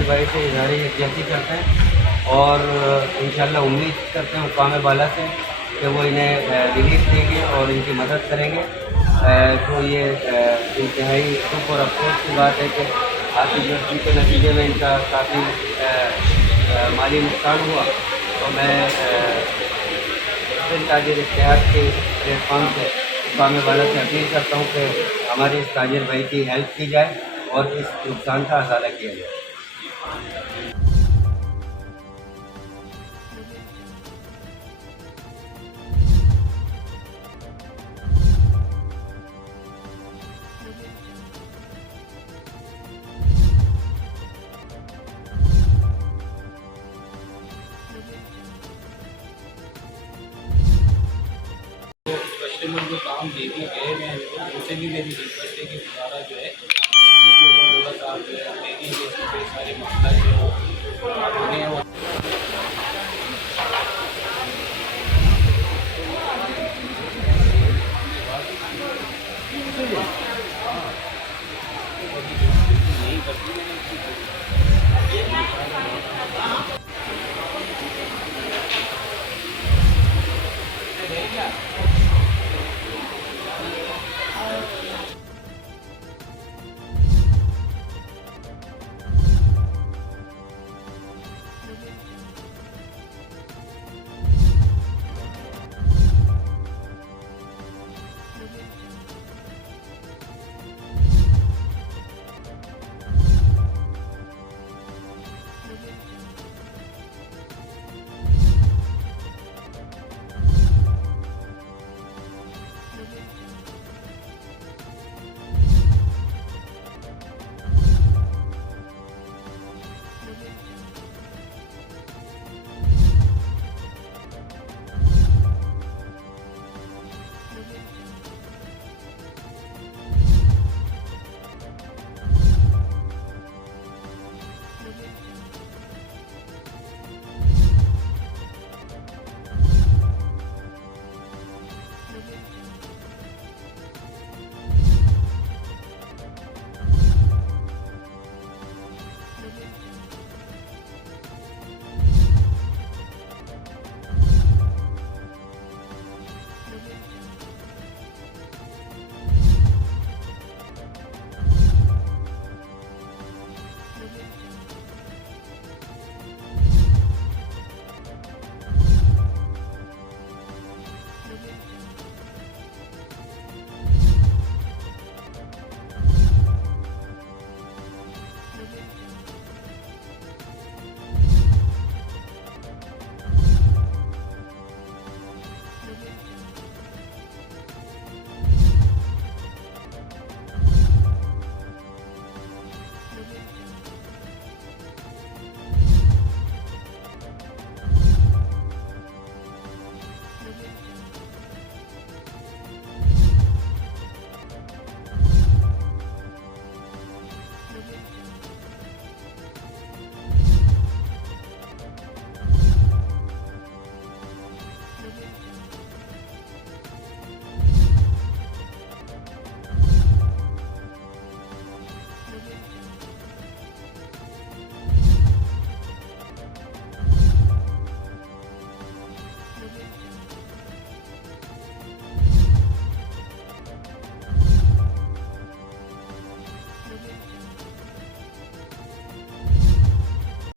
ताजिर भाई से इज़हार यकजहती करते हैं और इंशाअल्लाह उम्मीद करते हैं हुक्काम बाला से कि वो इन्हें रिलीफ देंगे और इनकी मदद करेंगे। तो ये इंतहाई दुख और अफसोस की बात है कि आर्थिक गश्ती के नतीजे में इनका काफ़ी माली नुकसान हुआ। तो मैं फिर ताजिर इत्तेहाद के प्लेटफॉर्म से हुक्काम बाला से अपील करता हूँ कि हमारे इस ताजिर भाई की हेल्प की जाए और इस नुकसान का अज़ाला किया जाए। कस्टमर जो काम देके गए हैं उनसे भी मेरी रिक्वेस्ट है कि दोबारा जो है बच्चे के ऊपर थोड़ा सा आप जो है देखेंगे, इसमें कई सारे मामला जो है